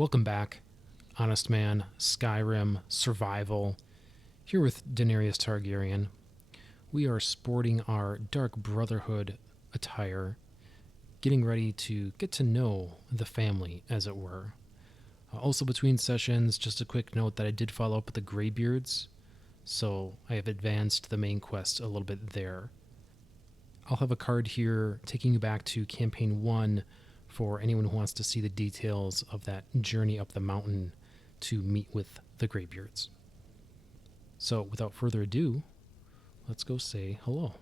Welcome back, Honestman, Skyrim, Survival, here with Daenerys Targaryen. We are sporting our Dark Brotherhood attire, getting ready to get to know the family, as it were. Also between sessions, just a quick note that I did follow up with the Greybeards, so I have advanced the main quest a little bit there. I'll have a card here taking you back to Campaign 1 for anyone who wants to see the details of that journey up the mountain to meet with the Greybeards. So, without further ado, let's go say hello.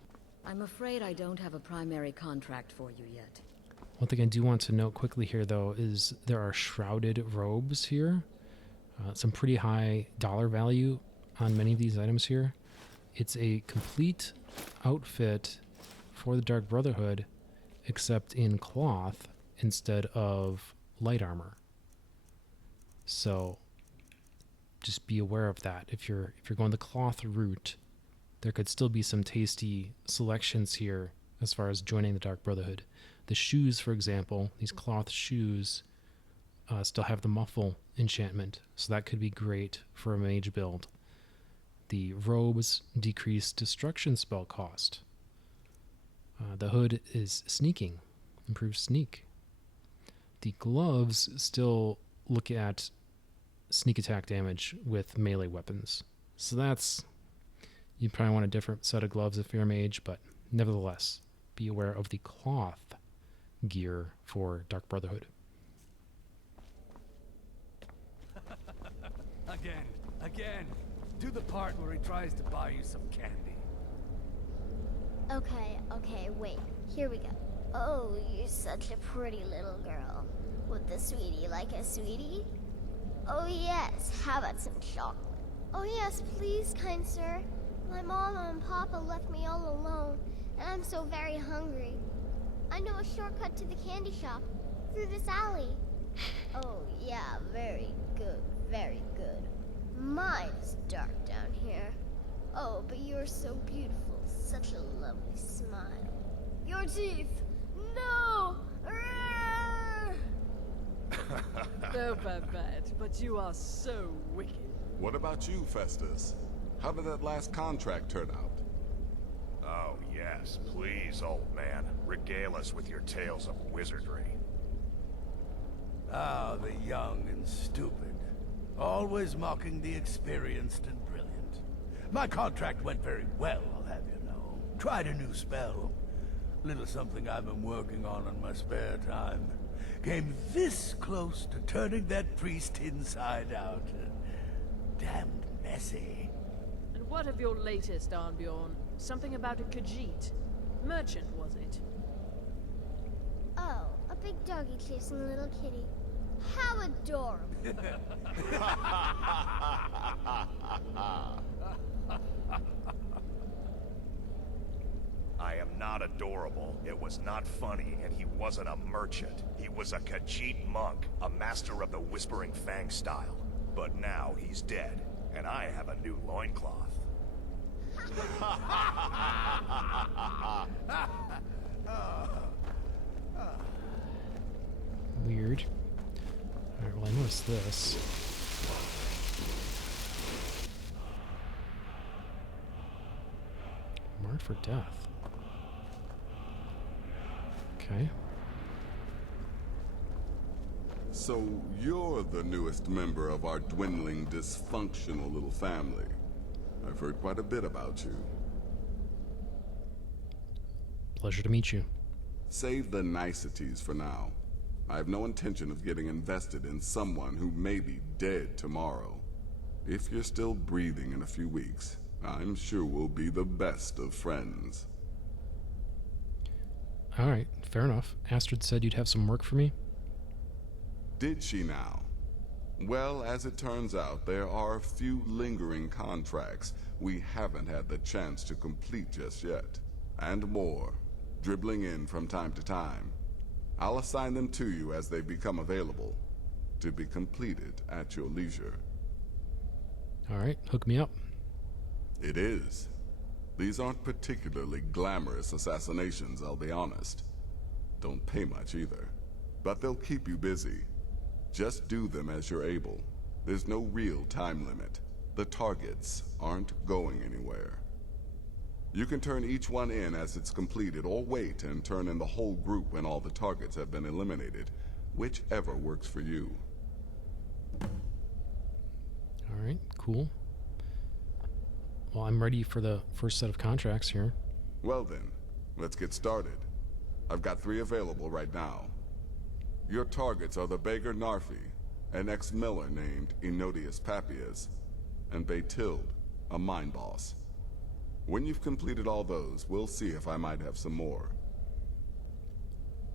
I'm afraid I don't have a primary contract for you yet. One thing I do want to note quickly here, though, is there are shrouded robes here. Some pretty high dollar value on many of these items here. It's a complete outfit for the Dark Brotherhood, except in cloth instead of light armor. So just be aware of that. If you're going the cloth route, there could still be some tasty selections here as far as joining the Dark Brotherhood. The shoes, for example, these cloth shoes still have the muffle enchantment, so that could be great for a mage build. The robes decrease destruction spell cost. The hood is sneaking, improves sneak. The gloves still look at sneak attack damage with melee weapons. So that's, you probably want a different set of gloves if you're a mage, but nevertheless, be aware of the cloth gear for Dark Brotherhood. Again. Do the part where he tries to buy you some candy. Okay, wait. Here we go. Oh, you're such a pretty little girl. Would the sweetie like a sweetie? Oh yes, how about some chocolate? Oh yes, please, kind sir. My mama and papa left me all alone, and I'm so very hungry. I know a shortcut to the candy shop, through this alley. Oh yeah, very good, very good. Mine's dark down here. Oh, but you're so beautiful, such a lovely smile. Your teeth! No! No, Babette, but you are so wicked. What about you, Festus? How did that last contract turn out? Oh, yes. Please, old man. Regale us with your tales of wizardry. Ah, the young and stupid. Always mocking the experienced and brilliant. My contract went very well, I'll have you know. Tried a new spell. Little something I've been working on in my spare time. Came this close to turning that priest inside out. Damned messy. And what of your latest, Arnbjorn? Something about a Khajiit. Merchant, was it? Oh, a big doggy chasing a little kitty. How adorable. I am not adorable. It was not funny, and he wasn't a merchant. He was a Khajiit monk, a master of the Whispering Fang style. But now he's dead, and I have a new loincloth. Weird. Alright, well, I noticed this. Marked for death. Okay. So you're the newest member of our dwindling, dysfunctional little family. I've heard quite a bit about you. Pleasure to meet you. Save the niceties for now. I have no intention of getting invested in someone who may be dead tomorrow. If you're still breathing in a few weeks, I'm sure we'll be the best of friends. Alright, fair enough. Astrid said you'd have some work for me. Did she now? Well, as it turns out, there are a few lingering contracts we haven't had the chance to complete just yet. And more, dribbling in from time to time. I'll assign them to you as they become available, to be completed at your leisure. Alright, hook me up. It is. These aren't particularly glamorous assassinations, I'll be honest. Don't pay much either. But they'll keep you busy. Just do them as you're able. There's no real time limit. The targets aren't going anywhere. You can turn each one in as it's completed, or wait and turn in the whole group when all the targets have been eliminated. Whichever works for you. Alright, cool. Well, I'm ready for the first set of contracts here. Well then, let's get started. I've got 3 available right now. Your targets are the beggar Narfi, an ex-miller named Enodius Papias, and Baytild, a mine boss. When you've completed all those, we'll see if I might have some more.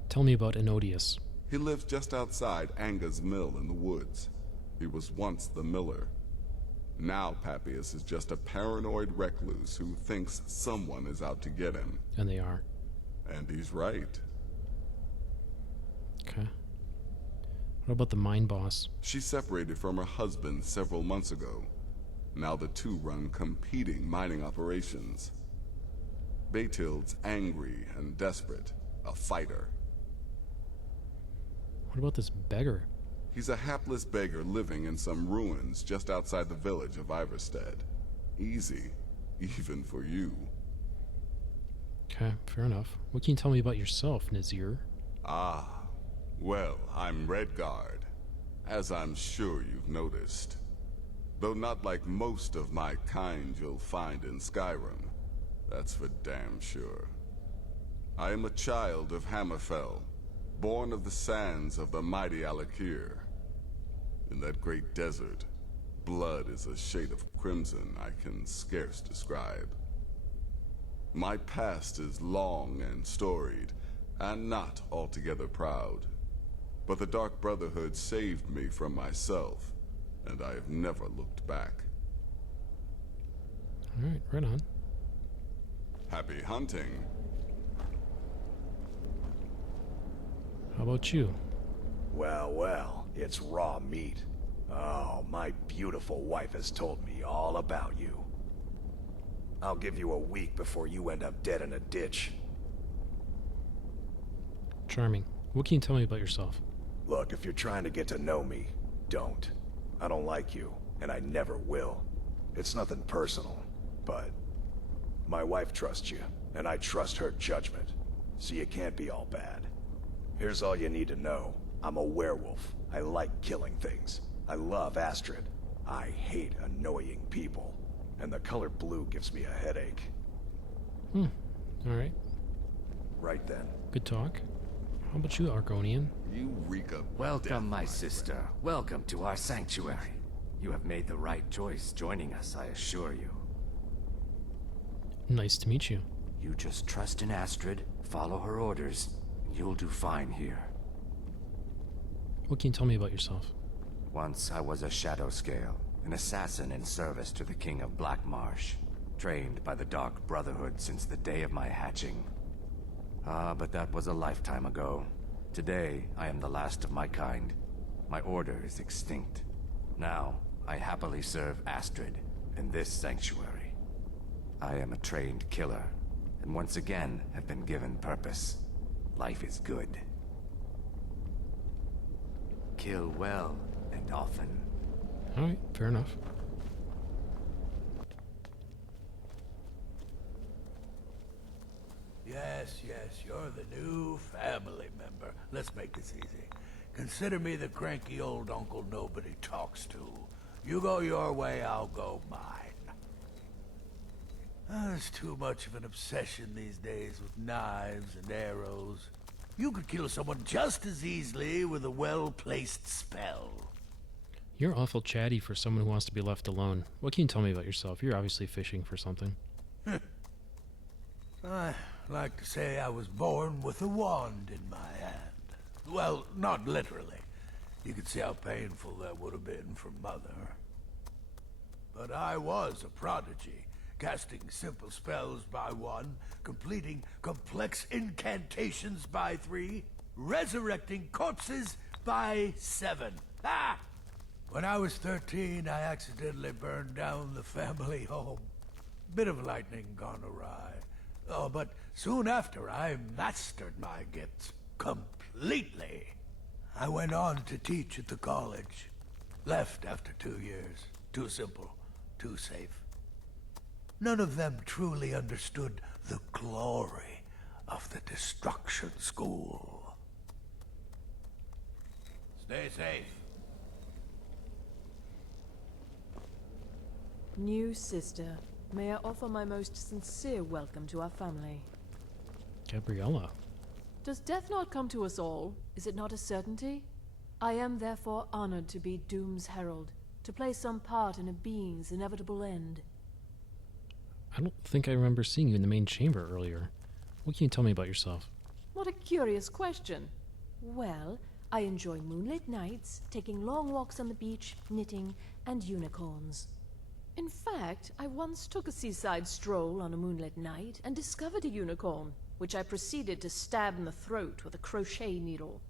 Tell me about Enodius. He lives just outside Anga's mill in the woods. He was once the miller. Now Papias is just a paranoid recluse who thinks someone is out to get him. And they are. And he's right. Okay. What about the mine boss? She separated from her husband several months ago. Now the two run competing mining operations. Baytild's angry and desperate, a fighter. What about this beggar? He's a hapless beggar living in some ruins just outside the village of Iverstead. Easy, even for you. Okay, fair enough. What can you tell me about yourself, Nazir? Ah, well, I'm Redguard, as I'm sure you've noticed. Though not like most of my kind you'll find in Skyrim. That's for damn sure. I am a child of Hammerfell, born of the sands of the mighty Alakir. In that great desert, blood is a shade of crimson I can scarce describe. My past is long and storied, and not altogether proud. But the Dark Brotherhood saved me from myself, and I have never looked back. Alright, right on. Happy hunting. How about you? Well, well, it's raw meat. Oh, my beautiful wife has told me all about you. I'll give you a week before you end up dead in a ditch. Charming. What can you tell me about yourself? Look, if you're trying to get to know me, don't. I don't like you, and I never will. It's nothing personal, but my wife trusts you, and I trust her judgment, so you can't be all bad. Here's all you need to know. I'm a werewolf. I like killing things. I love Astrid. I hate annoying people. And the color blue gives me a headache. Alright. Right then. Good talk. How about you, Argonian? You reek of Welcome, death, my sister. Welcome to our sanctuary. You have made the right choice joining us, I assure you. Nice to meet you. You just trust in Astrid, follow her orders, and you'll do fine here. What can you tell me about yourself? Once I was a Shadow Scale, an assassin in service to the King of Blackmarsh, trained by the Dark Brotherhood since the day of my hatching. Ah, but that was a lifetime ago. Today, I am the last of my kind. My order is extinct. Now, I happily serve Astrid in this sanctuary. I am a trained killer, and once again have been given purpose. Life is good. Kill well and often. Alright, fair enough. Yes, you're the new family member. Let's make this easy. Consider me the cranky old uncle nobody talks to. You go your way, I'll go mine. There's too much of an obsession these days with knives and arrows. You could kill someone just as easily with a well-placed spell. You're awful chatty for someone who wants to be left alone. What can you tell me about yourself? You're obviously fishing for something. I like to say I was born with a wand in my hand. Well, not literally. You could see how painful that would have been for Mother. But I was a prodigy, casting simple spells by 1, completing complex incantations by 3, resurrecting corpses by 7. Ah! When I was 13, I accidentally burned down the family home. Bit of lightning gone awry. Oh, but soon after, I mastered my gifts completely. I went on to teach at the college. Left after 2 years. Too simple, too safe. None of them truly understood the glory of the Destruction School. Stay safe. New sister, may I offer my most sincere welcome to our family. Gabriella. Does death not come to us all? Is it not a certainty? I am therefore honored to be Doom's herald, to play some part in a being's inevitable end. I don't think I remember seeing you in the main chamber earlier. What can you tell me about yourself? What a curious question. Well, I enjoy moonlit nights, taking long walks on the beach, knitting, and unicorns. In fact, I once took a seaside stroll on a moonlit night and discovered a unicorn, which I proceeded to stab in the throat with a crochet needle.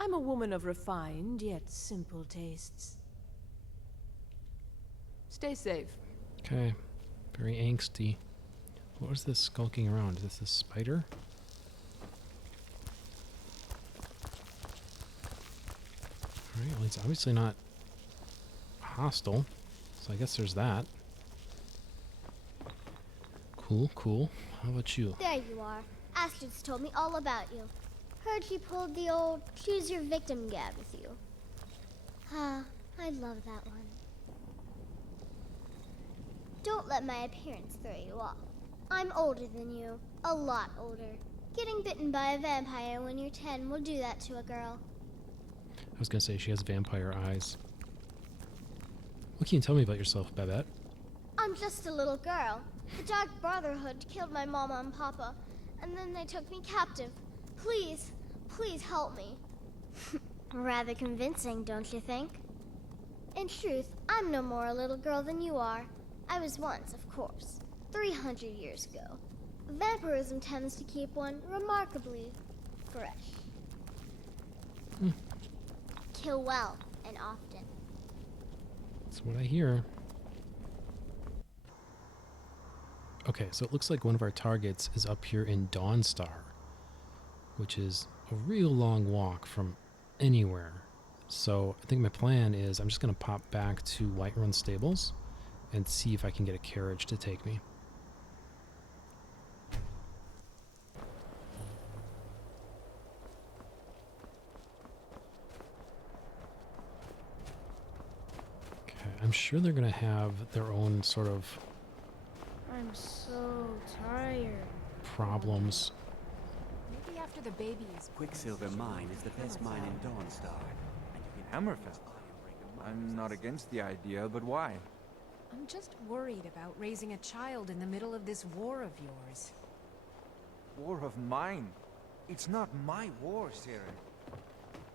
I'm a woman of refined yet simple tastes. Stay safe. Okay. Very angsty. What was this skulking around? Is this a spider? Alright, well, it's obviously not hostile. So I guess there's that. Cool, cool. How about you? There you are. Astrid's told me all about you. Heard you pulled the old choose your victim gag with you. Ah, I love that one. Don't let my appearance throw you off. I'm older than you. A lot older. Getting bitten by a vampire when you're 10 will do that to a girl. I was gonna say she has vampire eyes. What can you tell me about yourself, Babette? I'm just a little girl. The Dark Brotherhood killed my mama and papa, and then they took me captive. Please, please help me. Rather convincing, don't you think? In truth, I'm no more a little girl than you are. I was once, of course, 300 years ago. Vampirism tends to keep one remarkably fresh. Kill well and often. That's what I hear. Okay, so it looks like one of our targets is up here in Dawnstar, which is a real long walk from anywhere. So I think my plan is I'm just going to pop back to Whiterun Stables and see if I can get a carriage to take me. Okay, I'm sure they're going to have their own sort of I'm so tired. problems. Maybe after the baby is Quicksilver Mine is the best mine in Dawnstar. Hammerfell. I'm not against the idea, but why? I'm just worried about raising a child in the middle of this war of yours. War of mine. It's not my war, Sarah.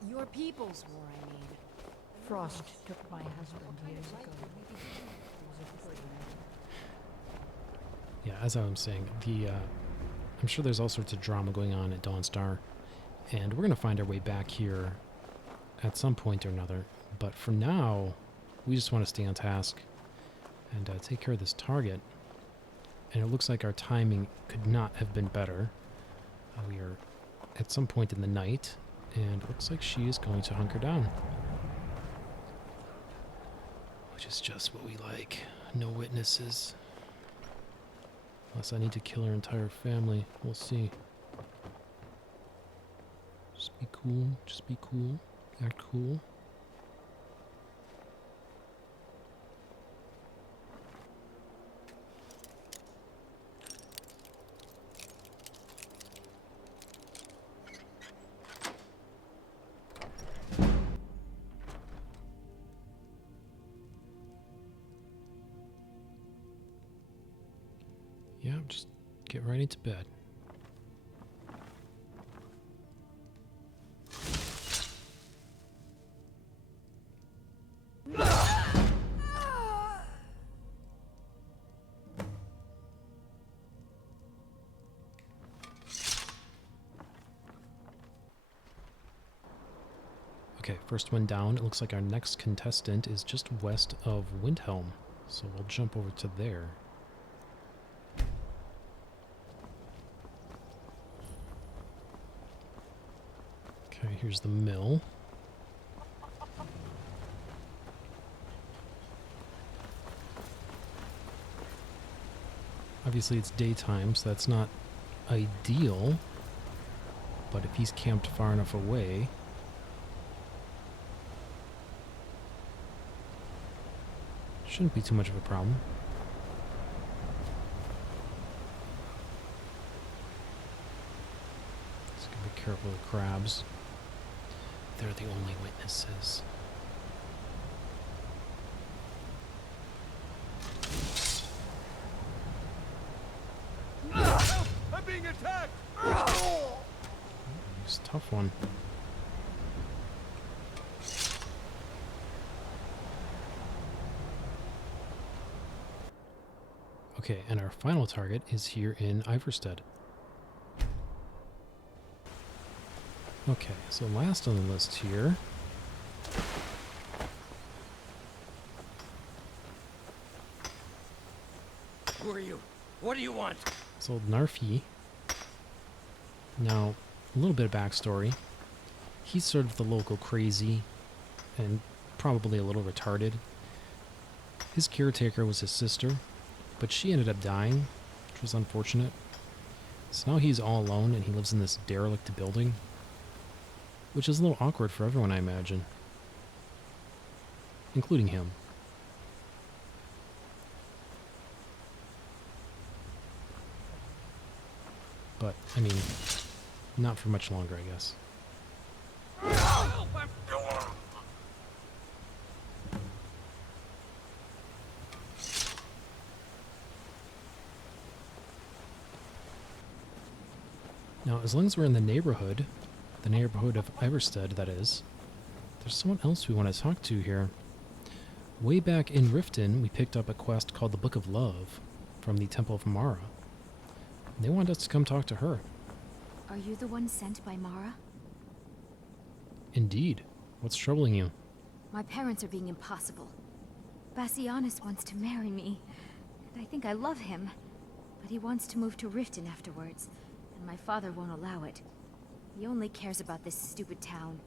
Your people's war, I mean. Frost took my husband years ago. Yeah, as I was saying, I'm sure there's all sorts of drama going on at Dawnstar, and we're going to find our way back here at some point or another. But for now, we just want to stay on task and take care of this target. And it looks like our timing could not have been better. We are at some point in the night, and it looks like she is going to hunker down. Which is just what we like. No witnesses. Unless I need to kill her entire family. We'll see. Just be cool. Just be cool. Act cool. Yeah, just get right into bed. Okay, first one down. It looks like our next contestant is just west of Windhelm, so we'll jump over to there. Okay, here's the mill. Obviously it's daytime, so that's not ideal. But if he's camped far enough away... shouldn't be too much of a problem. Just gotta be careful of the crabs. They're the only witnesses. I'm being attacked! It's a tough one. Okay, and our final target is here in Iverstead. Okay, so last on the list here. Who are you? What do you want? It's old Narfi. Now, a little bit of backstory. He's sort of the local crazy and probably a little retarded. His caretaker was his sister, but she ended up dying, which was unfortunate. So now he's all alone and he lives in this derelict building, which is a little awkward for everyone, I imagine, including him. But, I mean, not for much longer, I guess. Now, as long as we're in the neighborhood of Iverstead, that is, there's someone else we want to talk to here. Way back in Riften, we picked up a quest called the Book of Love from the Temple of Mara. They wanted us to come talk to her. Are you the one sent by Mara? Indeed. What's troubling you? My parents are being impossible. Bassianus wants to marry me, and I think I love him. But he wants to move to Riften afterwards, and my father won't allow it. He only cares about this stupid town.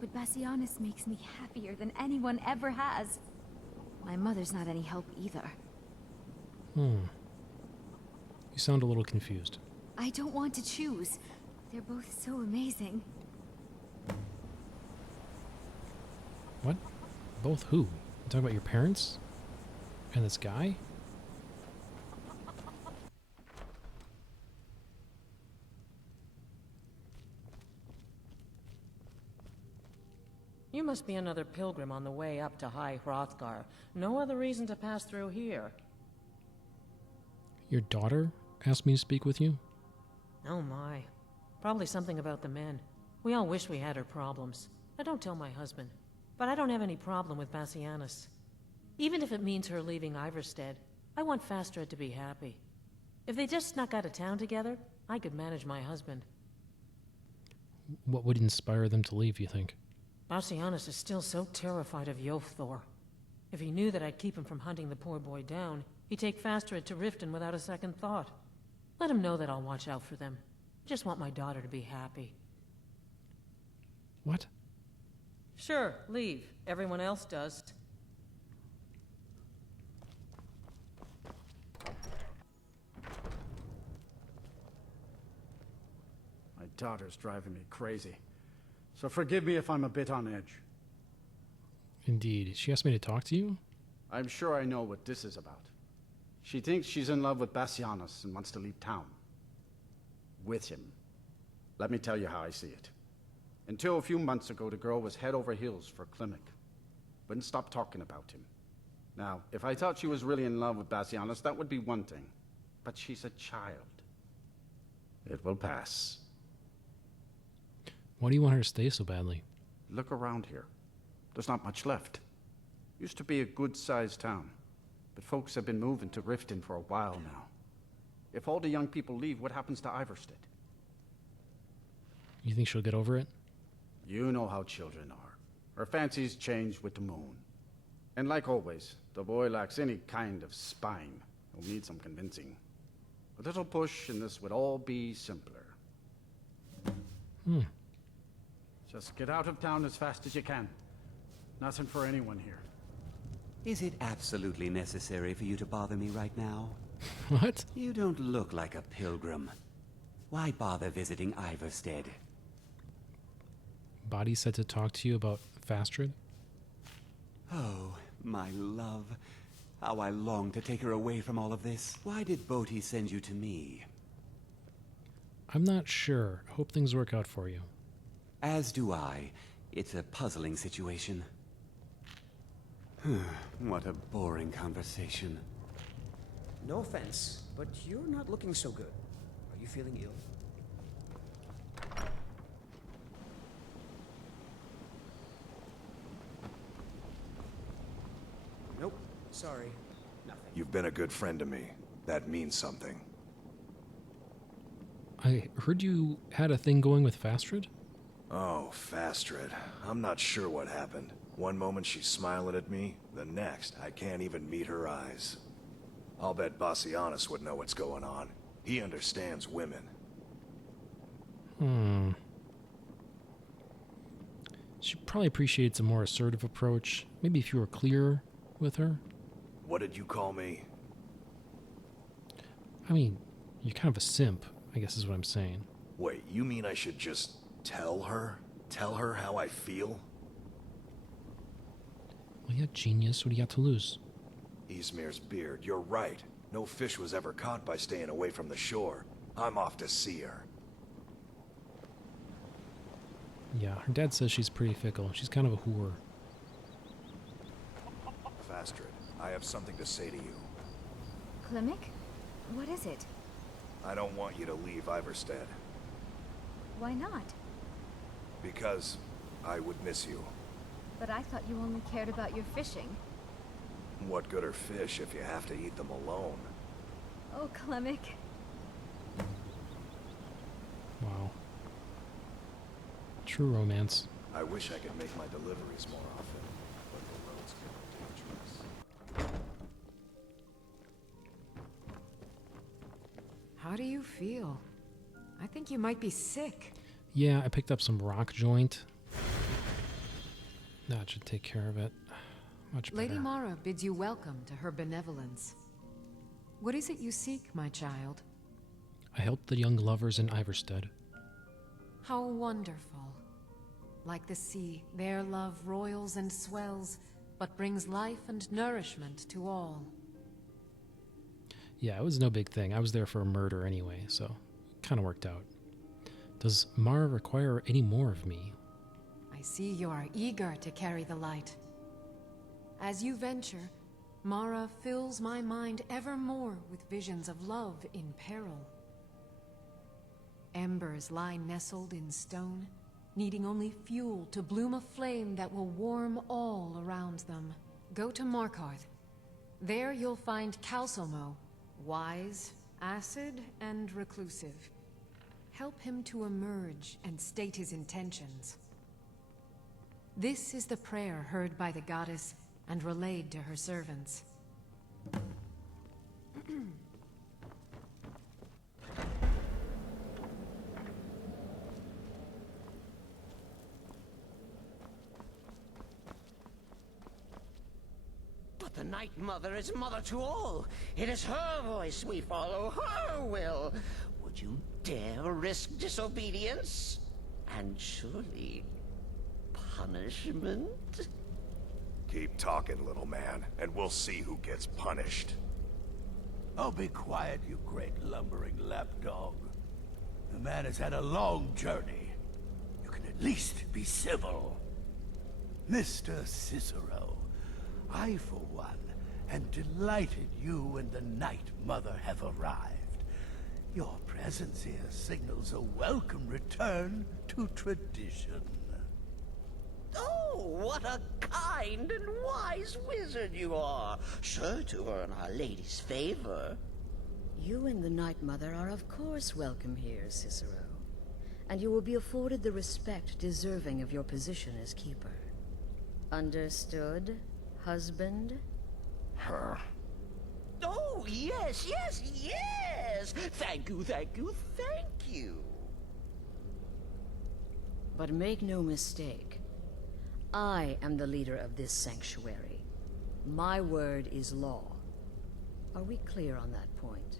But Bassianus makes me happier than anyone ever has. My mother's not any help either. You sound a little confused. I don't want to choose. They're both so amazing. What? Both who? You talking about your parents? And this guy? You must be another pilgrim on the way up to High Hrothgar. No other reason to pass through here. Your daughter asked me to speak with you? Oh my. Probably something about the men. We all wish we had her problems. I don't tell my husband. But I don't have any problem with Bassianus. Even if it means her leaving Iverstead, I want Fastred to be happy. If they just snuck out of town together, I could manage my husband. What would inspire them to leave, you think? Bassianus is still so terrified of Yofthor. If he knew that I'd keep him from hunting the poor boy down, he'd take Fastred to Riften without a second thought. Let him know that I'll watch out for them. I just want my daughter to be happy. What? Sure, leave. Everyone else does. My daughter's driving me crazy. So forgive me if I'm a bit on edge. Indeed. She asked me to talk to you? I'm sure I know what this is about. She thinks she's in love with Bassianus and wants to leave town. With him. Let me tell you how I see it. Until a few months ago, the girl was head over heels for Klimek. Wouldn't stop talking about him. Now, if I thought she was really in love with Bassianus, that would be one thing. But she's a child. It will pass. Why do you want her to stay so badly? Look around here. There's not much left. Used to be a good-sized town, but folks have been moving to Riften for a while now. If all the young people leave, what happens to Iverstead? You think she'll get over it? You know how children are. Her fancies change with the moon. And like always, the boy lacks any kind of spine. He'll need some convincing. A little push and this would all be simpler. Just get out of town as fast as you can. Nothing for anyone here. Is it absolutely necessary for you to bother me right now? What? You don't look like a pilgrim. Why bother visiting Iverstead? Body said to talk to you about Fastred? Oh, my love. How I long to take her away from all of this. Why did Bodhi send you to me? I'm not sure. Hope things work out for you. As do I. It's a puzzling situation. What a boring conversation. No offense, but you're not looking so good. Are you feeling ill? Nope. Sorry. Nothing. You've been a good friend to me. That means something. I heard you had a thing going with Fastred? Oh, Fastred. I'm not sure what happened. One moment she's smiling at me, the next I can't even meet her eyes. I'll bet Bassianus would know what's going on. He understands women. She probably appreciates a more assertive approach. Maybe if you were clearer with her. What did you call me? I mean, you're kind of a simp, I guess is what I'm saying. Wait, you mean I should just tell her? Tell her how I feel? Well, yeah, genius. What do you got to lose? Izmir's beard, you're right. No fish was ever caught by staying away from the shore. I'm off to see her. Yeah, her dad says she's pretty fickle. She's kind of a whore. Fastred, I have something to say to you. Klimek? What is it? I don't want you to leave Iverstead. Why not? Because I would miss you. But I thought you only cared about your fishing. What good are fish if you have to eat them alone? Oh, Klimek. Wow. True romance. I wish I could make my deliveries more often, but the roads get dangerous. How do you feel? I think you might be sick. Yeah, I picked up some rock joint. That should take care of it. Much better. Lady Mara bids you welcome to her benevolence. What is it you seek, my child? I helped the young lovers in Iverstead. How wonderful. Like the sea, their love roils and swells, but brings life and nourishment to all. Yeah, it was no big thing. I was there for a murder anyway, so it kind of worked out. Does Mara require any more of me? I see you are eager to carry the light. As you venture, Mara fills my mind ever more with visions of love in peril. Embers lie nestled in stone, needing only fuel to bloom a flame that will warm all around them. Go to Markarth. There you'll find Calcelmo, wise, acid, and reclusive. Help him to emerge and state his intentions. This is the prayer heard by the goddess and relayed to her servants. But the Night Mother is mother to all. It is her voice we follow, her will. Would you dare risk disobedience? And surely punishment? Keep talking, little man, and we'll see who gets punished. Oh, be quiet, you great lumbering lapdog. The man has had a long journey. You can at least be civil. Mr. Cicero, I, for one, am delighted you and the Night Mother have arrived. Your presence here signals a welcome return to tradition. Oh, what a kind and wise wizard you are, sure to earn Our Lady's favor. You and the Night Mother are of course welcome here, Cicero. And you will be afforded the respect deserving of your position as keeper. Understood, husband? Her. Oh, yes, yes, yes! Thank you, thank you, thank you. But make no mistake. I am the leader of this sanctuary. My word is law. Are we clear on that point?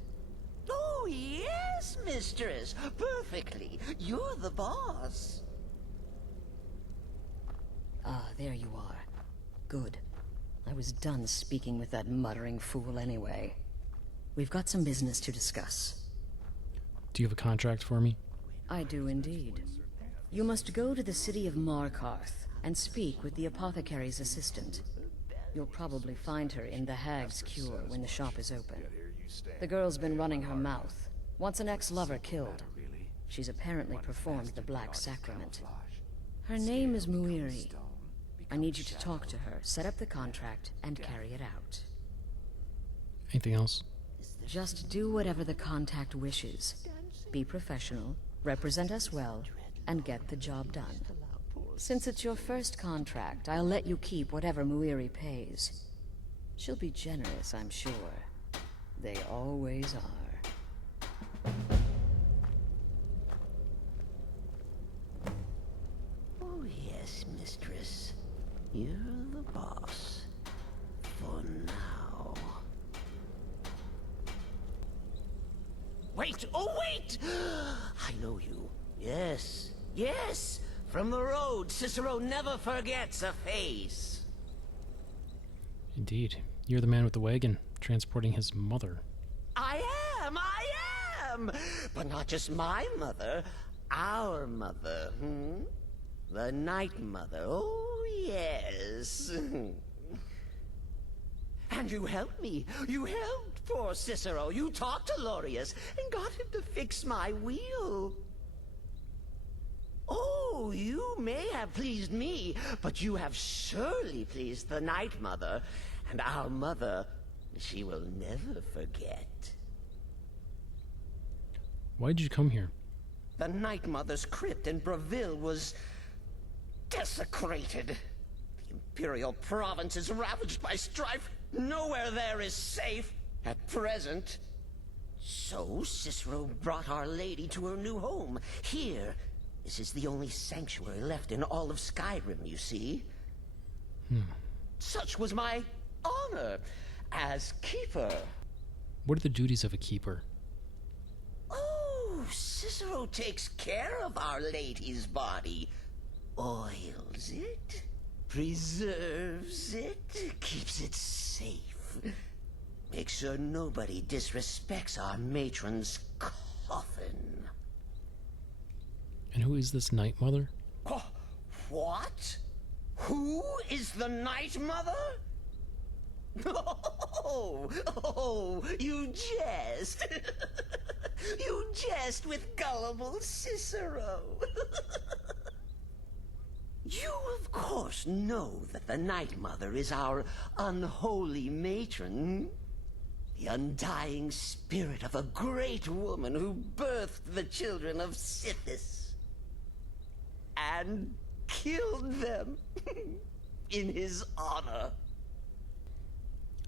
Oh, yes, mistress. Perfectly. You're the boss. Ah, there you are. Good. I was done speaking with that muttering fool anyway. We've got some business to discuss. Do you have a contract for me? I do indeed. You must go to the city of Markarth and speak with the apothecary's assistant. You'll probably find her in the Hag's Cure when the shop is open. The girl's been running her mouth. Wants an ex-lover killed. She's apparently performed the Black Sacrament. Her name is Muiri. I need you to talk to her, set up the contract, and carry it out. Anything else? Just do whatever the contact wishes. Be professional, represent us well, and get the job done. Since it's your first contract, I'll let you keep whatever Muiri pays. She'll be generous, I'm sure. They always are. Oh, yes, mistress. You're the boss. For now. Wait! Oh, wait! I know you. Yes. Yes! From the road, Cicero never forgets a face. Indeed. You're the man with the wagon, transporting his mother. I am! But not just my mother, our mother, The Night Mother, oh yes. And you helped me. You helped poor Cicero. You talked to Lorius and got him to fix my wheel. Oh, you may have pleased me, but you have surely pleased the Night Mother. And our mother, she will never forget. Why did you come here? The Night Mother's crypt in Breville was desecrated. The Imperial province is ravaged by strife. Nowhere there is safe at present. So Cicero brought Our Lady to her new home. Here, this is the only sanctuary left in all of Skyrim, you see. Such was my honor as keeper. What are the duties of a keeper? Oh, Cicero takes care of Our Lady's body. Oils it, preserves it, keeps it safe. Makes sure nobody disrespects our matron's coffin. And who is this Night Mother? Oh, what? Who is the Night Mother? Oh, you jest. You jest with gullible Cicero. You, of course, know that the Night Mother is our unholy matron. The undying spirit of a great woman who birthed the children of Sithis. And killed them in his honor.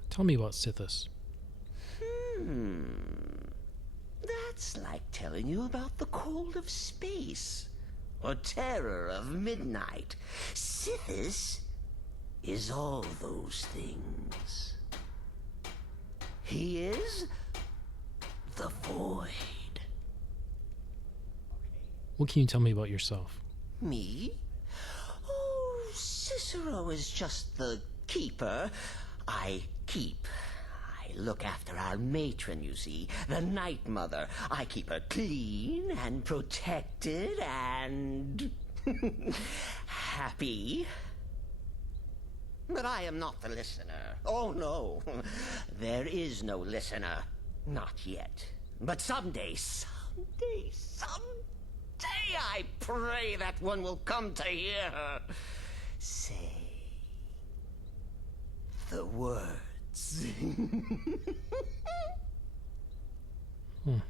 Tell me about Sithis. That's like telling you about the cold of space, or terror of midnight. Sithis is all those things. He is the void. What can you tell me about yourself? Me? Oh, Cicero is just the keeper. I keep. I look after our matron, you see, the Night Mother. I keep her clean and protected and happy. But I am not the listener. Oh, no. There is no listener. Not yet. But someday, I pray that one will come to hear her say the words. The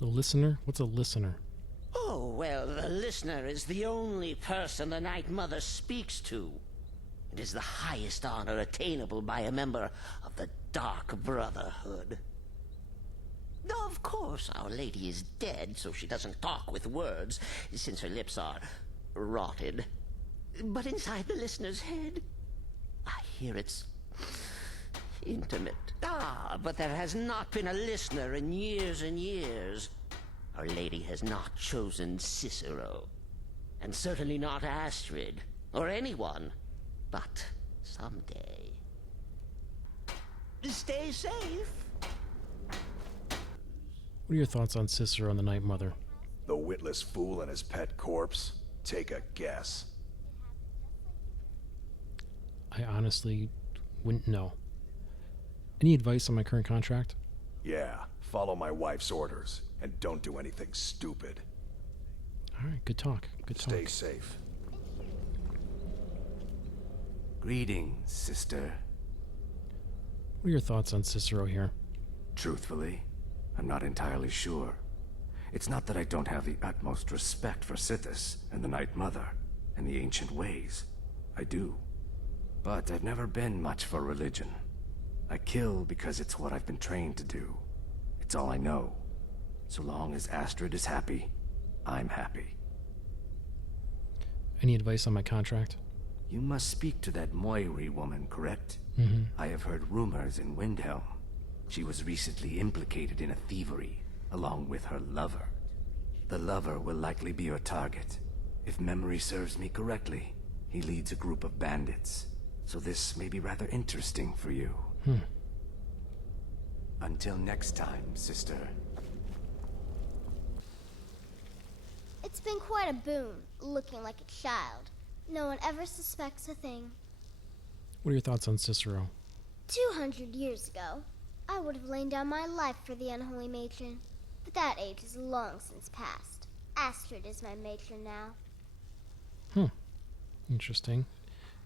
listener? What's a listener? Oh, well, the listener is the only person the Night Mother speaks to. It is the highest honor attainable by a member of the Dark Brotherhood. Of course, Our Lady is dead, so she doesn't talk with words, since her lips are rotted. But inside the listener's head, I hear its intimate. Ah, but there has not been a listener in years and years. Our lady has not chosen Cicero. And certainly not Astrid, or anyone. But someday. Stay safe. What are your thoughts on Cicero and the Night Mother? The witless fool and his pet corpse? Take a guess. I honestly wouldn't know. Any advice on my current contract? Yeah, follow my wife's orders, and don't do anything stupid. Alright, good talk. Good talk. Stay safe. Greetings, sister. What are your thoughts on Cicero here? Truthfully, I'm not entirely sure. It's not that I don't have the utmost respect for Sithis and the Night Mother and the ancient ways. I do. But I've never been much for religion. I kill because it's what I've been trained to do. It's all I know. So long as Astrid is happy, I'm happy. Any advice on my contract? You must speak to that Moiri woman, correct? I have heard rumors in Windhelm. She was recently implicated in a thievery, along with her lover. The lover will likely be your target. If memory serves me correctly, he leads a group of bandits. So this may be rather interesting for you. Until next time, sister. It's been quite a boon, looking like a child. No one ever suspects a thing. What are your thoughts on Cicero? 200 years ago, I would have lain down my life for the unholy matron. But that age is long since past. Astrid is my matron now. Interesting.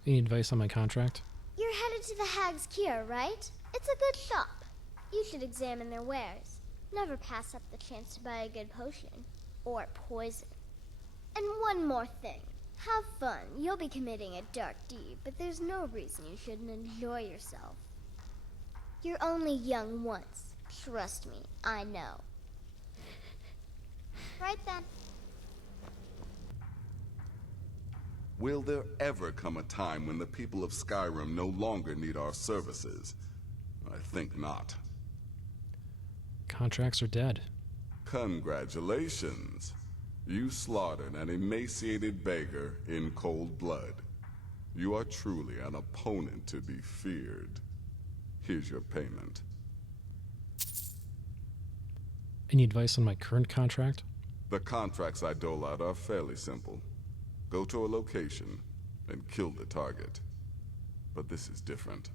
Any advice on my contract? You're headed to the Hag's Cure, right? It's a good shop. You should examine their wares. Never pass up the chance to buy a good potion. Or poison. And one more thing. Have fun. You'll be committing a dark deed, but there's no reason you shouldn't enjoy yourself. You're only young once. Trust me, I know. Right then. Will there ever come a time when the people of Skyrim no longer need our services? I think not. Contracts are dead. Congratulations. You slaughtered an emaciated beggar in cold blood. You are truly an opponent to be feared. Here's your payment. Any advice on my current contract? The contracts I dole out are fairly simple. Go to a location and kill the target. But this is different.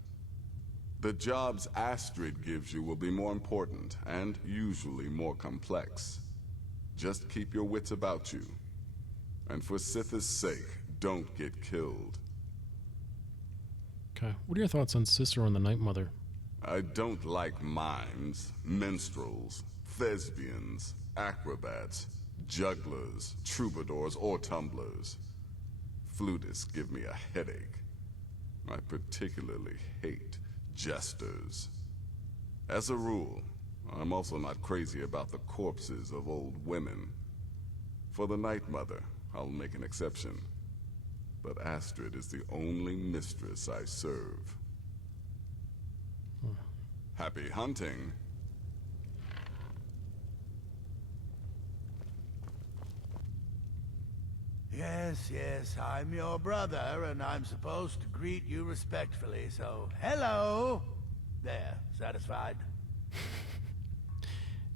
The jobs Astrid gives you will be more important and usually more complex. Just keep your wits about you. And for Sithis' sake, don't get killed. Okay. What are your thoughts on Cicero and the Night Mother? I don't like mimes, minstrels, thespians, acrobats, jugglers, troubadours, or tumblers. Flutists give me a headache. I particularly hate jesters. As a rule, I'm also not crazy about the corpses of old women. For the Night Mother, I'll make an exception. But Astrid is the only mistress I serve. Happy hunting. Yes, I'm your brother, and I'm supposed to greet you respectfully, so hello! There, satisfied?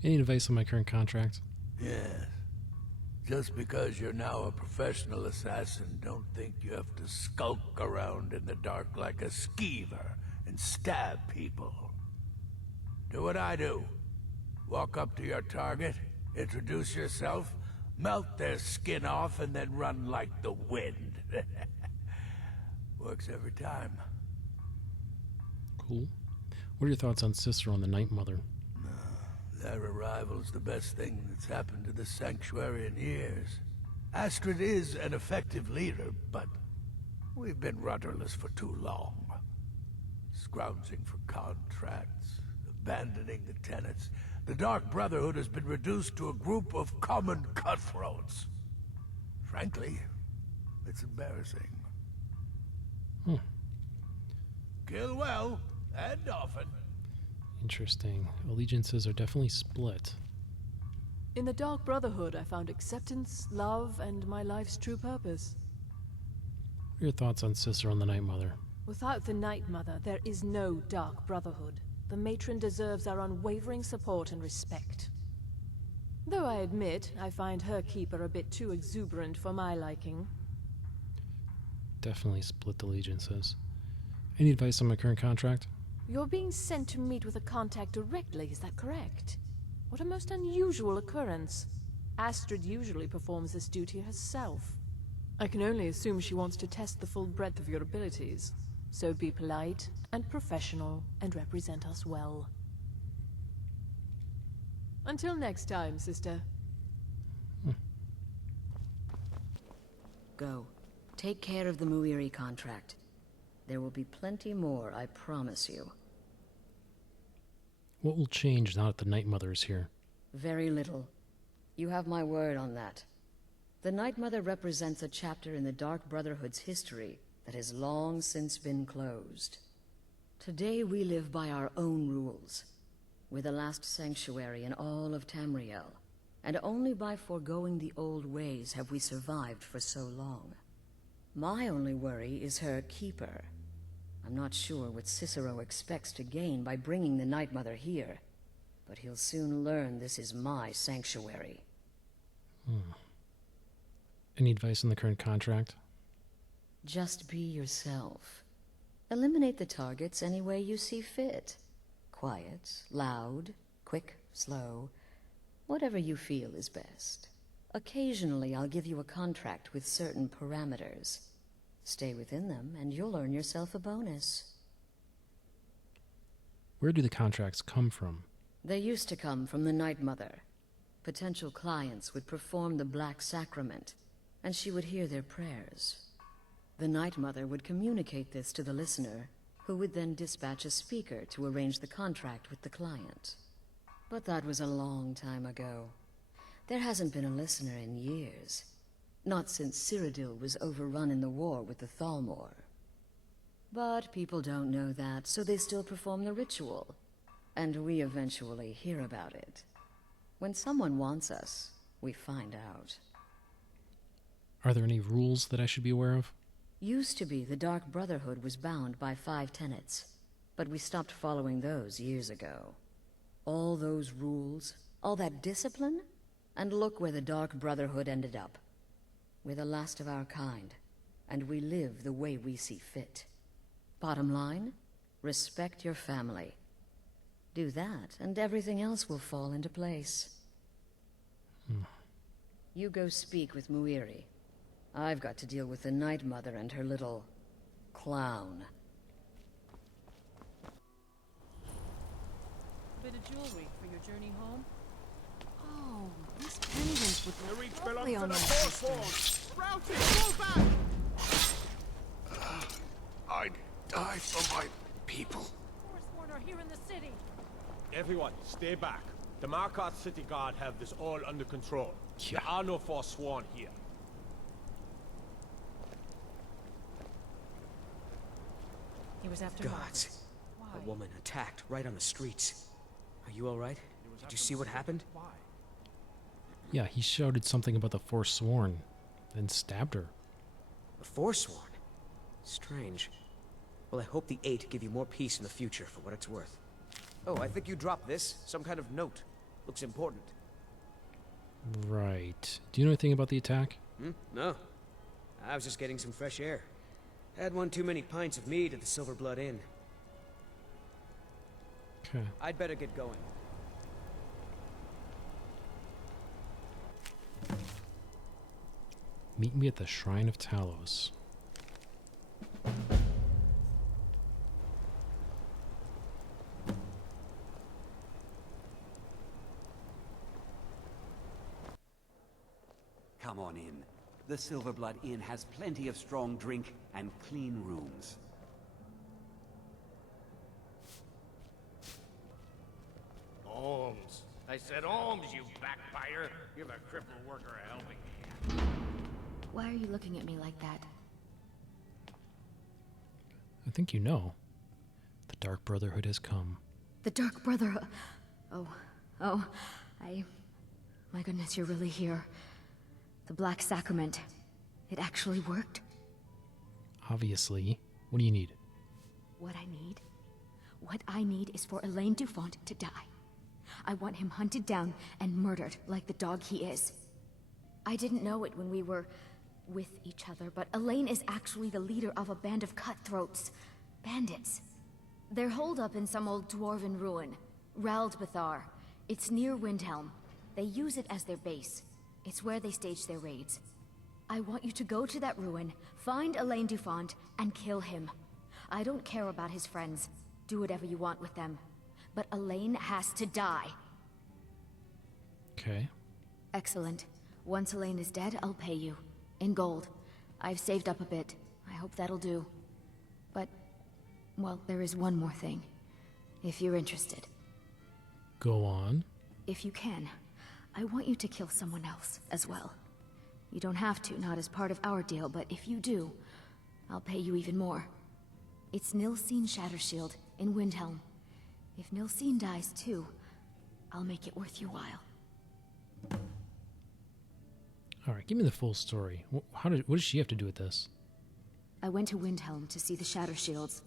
Any advice on my current contract? Yes. Just because you're now a professional assassin, don't think you have to skulk around in the dark like a skeever and stab people. Do what I do. Walk up to your target, introduce yourself, melt their skin off, and then run like the wind. Works every time. Cool. What are your thoughts on Cicero and the Night Mother? Their arrival's the best thing that's happened to this sanctuary in years. Astrid is an effective leader, but we've been rudderless for too long. Scrounging for contracts, abandoning the tenants. The Dark Brotherhood has been reduced to a group of common cutthroats. Frankly, it's embarrassing. Kill well, And often. Interesting. Allegiances are definitely split. In the Dark Brotherhood, I found acceptance, love, and my life's true purpose. What are your thoughts on Cicero and the Night Mother? Without the Night Mother, there is no Dark Brotherhood. The matron deserves our unwavering support and respect. Though I admit, I find her keeper a bit too exuberant for my liking. Definitely split allegiances. Any advice on my current contract? You're being sent to meet with a contact directly, is that correct? What a most unusual occurrence. Astrid usually performs this duty herself. I can only assume she wants to test the full breadth of your abilities. So be polite and professional and represent us well. Until next time, sister. Go. Take care of the Muiri contract. There will be plenty more, I promise you. What will change now that the Night Mother is here? Very little. You have my word on that. The Night Mother represents a chapter in the Dark Brotherhood's history that has long since been closed. Today we live by our own rules. We're the last sanctuary in all of Tamriel, and only by foregoing the old ways have we survived for so long. My only worry is her keeper. I'm not sure what Cicero expects to gain by bringing the Night Mother here, but he'll soon learn this is my sanctuary. Any advice on the current contract? Just be yourself. Eliminate the targets any way you see fit. Quiet, loud, quick, slow, whatever you feel is best. Occasionally I'll give you a contract with certain parameters. Stay within them and you'll earn yourself a bonus. Where do the contracts come from? They used to come from the Night Mother. Potential clients would perform the Black Sacrament, and she would hear their prayers. The Night Mother would communicate this to the listener, who would then dispatch a speaker to arrange the contract with the client. But that was a long time ago. There hasn't been a listener in years. Not since Cyrodiil was overrun in the war with the Thalmor. But people don't know that, so they still perform the ritual. And we eventually hear about it. When someone wants us, we find out. Are there any rules that I should be aware of? Used to be the Dark Brotherhood was bound by 5 tenets, but we stopped following those years ago. All those rules, all that discipline, and look where the Dark Brotherhood ended up. We're the last of our kind, and we live the way we see fit. Bottom line, respect your family. Do that, and everything else will fall into place. You go speak with Muiri. I've got to deal with the Night Mother and her little clown. A bit of jewelry for your journey home? Oh, these pendants would look lovely on my sister. Routed, fall back! I'd die for my people. Forsworn are here in the city. Everyone, stay back. The Markarth City Guard have this all under control. There are no Forsworn here. He was after Gods. A woman attacked right on the streets. Are you alright? Did you see what happened? Yeah, he shouted something about the Forsworn, then stabbed her. The Forsworn? Strange. Well, I hope the 8 give you more peace in the future, for what it's worth. Oh, I think you dropped this. Some kind of note. Looks important. Right. Do you know anything about the attack? No. I was just getting some fresh air. Had one too many pints of mead at the Silver Blood Inn. Okay. I'd better get going. Meet me at the Shrine of Talos. Come on in. The Silver Blood Inn has plenty of strong drink and clean rooms. Holmes. I said Holmes, you backbiter. Give a crippled worker a helping hand. Why are you looking at me like that? I think you know. The Dark Brotherhood has come. The Dark Brotherhood. My goodness, you're really here. The Black Sacrament. It actually worked? Obviously. What do you need? What I need is for Elaine Dufont to die. I want him hunted down and murdered like the dog he is. I didn't know it when we were with each other, but Elaine is actually the leader of a band of cutthroats. Bandits. They're holed up in some old dwarven ruin. Raldbathar. It's near Windhelm. They use it as their base. It's where they stage their raids. I want you to go to that ruin, find Elaine Dufont, and kill him. I don't care about his friends. Do whatever you want with them. But Elaine has to die. Okay. Excellent. Once Elaine is dead, I'll pay you. In gold. I've saved up a bit. I hope that'll do. But, well, there is one more thing. If you're interested. Go on. If you can, I want you to kill someone else as well. You don't have to, not as part of our deal, but if you do, I'll pay you even more. It's Nilsine Shattershield in Windhelm. If Nilsine dies too, I'll make it worth your while. Alright, give me the full story. What does she have to do with this? I went to Windhelm to see the Shattershields.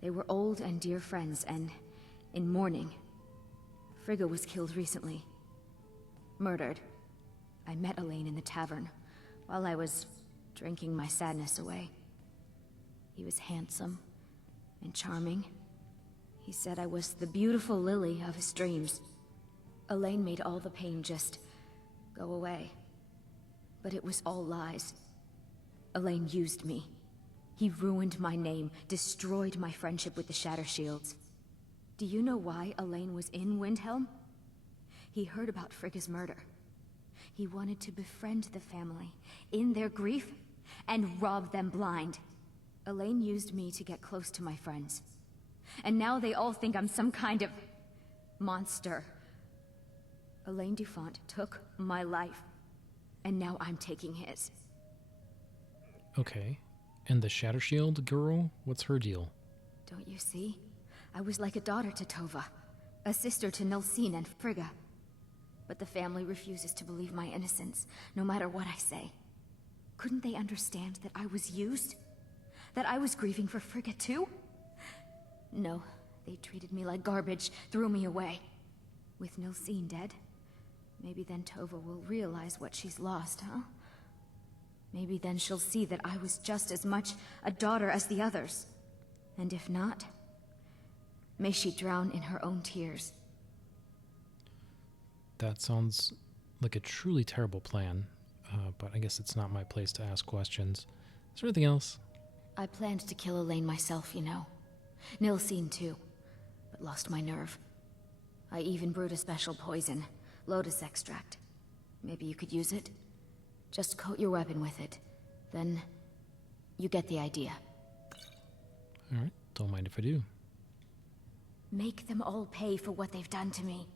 They were old and dear friends, and in mourning. Frigga was killed recently. Murdered. I met Elaine in the tavern, while I was drinking my sadness away. He was handsome and charming. He said I was the beautiful lily of his dreams. Elaine made all the pain just go away. But it was all lies. Elaine used me. He ruined my name, destroyed my friendship with the Shattershields. Do you know why Elaine was in Windhelm? He heard about Frigga's murder. He wanted to befriend the family, in their grief, and rob them blind. Elaine used me to get close to my friends. And now they all think I'm some kind of monster. Elaine Dufont took my life, and now I'm taking his. Okay. And the Shattershield girl? What's her deal? Don't you see? I was like a daughter to Tova, a sister to Nilsine and Frigga. But the family refuses to believe my innocence, no matter what I say. Couldn't they understand that I was used? That I was grieving for Frigga too? No, they treated me like garbage, threw me away. With Nilsine dead, maybe then Tova will realize what she's lost, huh? Maybe then she'll see that I was just as much a daughter as the others. And if not, may she drown in her own tears. That sounds like a truly terrible plan, but I guess it's not my place to ask questions. Is there anything else? I planned to kill Elaine myself, you know. Nilsine too, but lost my nerve. I even brewed a special poison, lotus extract. Maybe you could use it? Just coat your weapon with it. Then, you get the idea. Alright, don't mind if I do. Make them all pay for what they've done to me.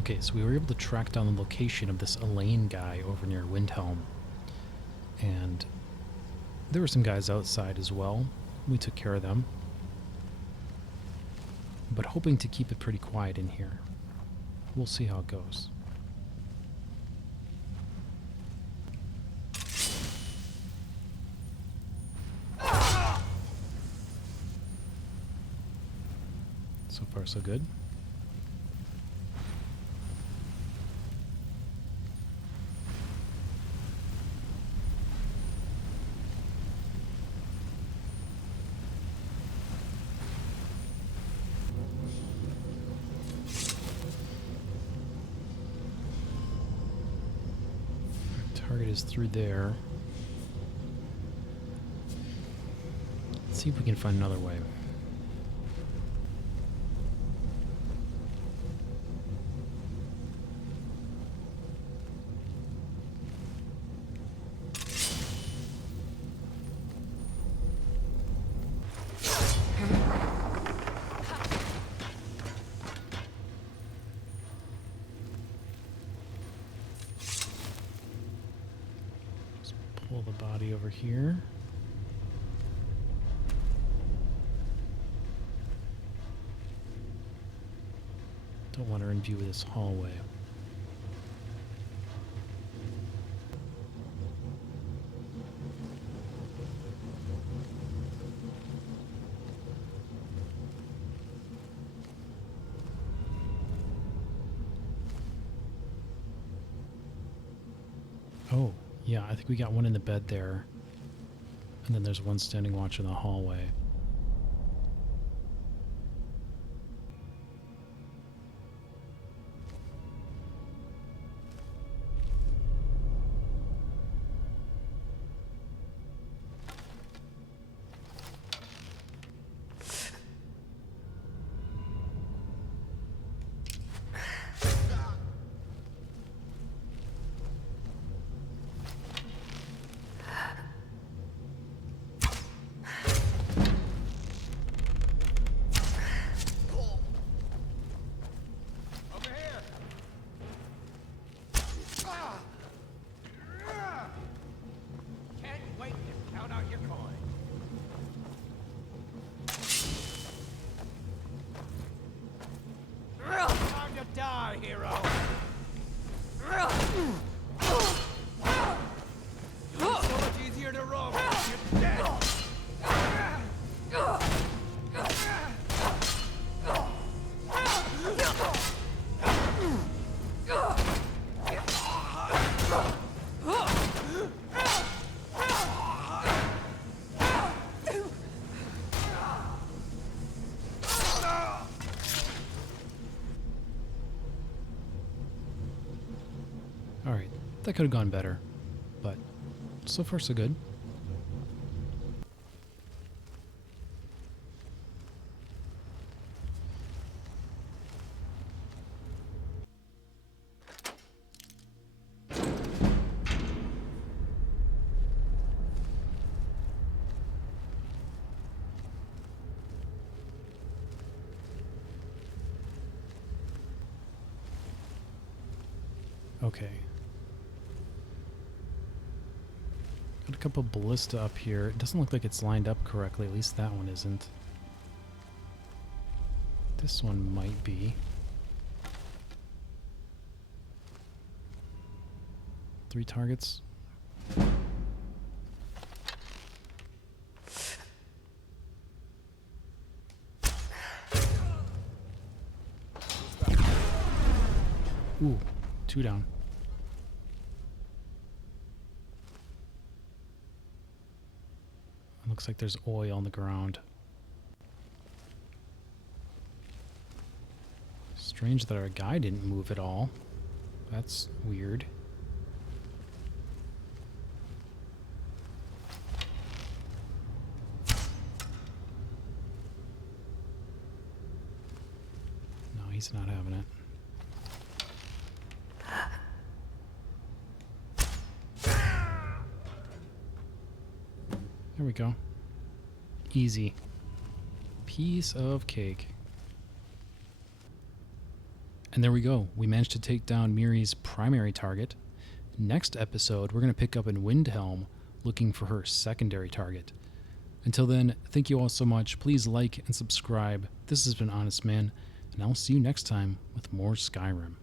Okay, so we were able to track down the location of this Elaine guy over near Windhelm. And there were some guys outside as well. We took care of them. But hoping to keep it pretty quiet in here. We'll see how it goes. So far, so good. Target is through there. Let's see if we can find another way. Pull the body over here. Don't want her in view of this hallway. Oh, yeah, I think we got one in the bed there. And then there's one standing watch in the hallway. Die, hero! It's so much easier to roll when you're dead! Alright, that could have gone better, but so far so good. Okay. Got a couple ballista up here. It doesn't look like it's lined up correctly. At least that one isn't. This one might be. 3 targets. Ooh, 2 down. Looks like there's oil on the ground. Strange that our guy didn't move at all. That's weird. No, he's not having it. There we go. Easy. Piece of cake. And there we go. We managed to take down Miri's primary target. Next episode, we're going to pick up in Windhelm, looking for her secondary target. Until then, thank you all so much. Please like and subscribe. This has been Honest Man, and I'll see you next time with more Skyrim.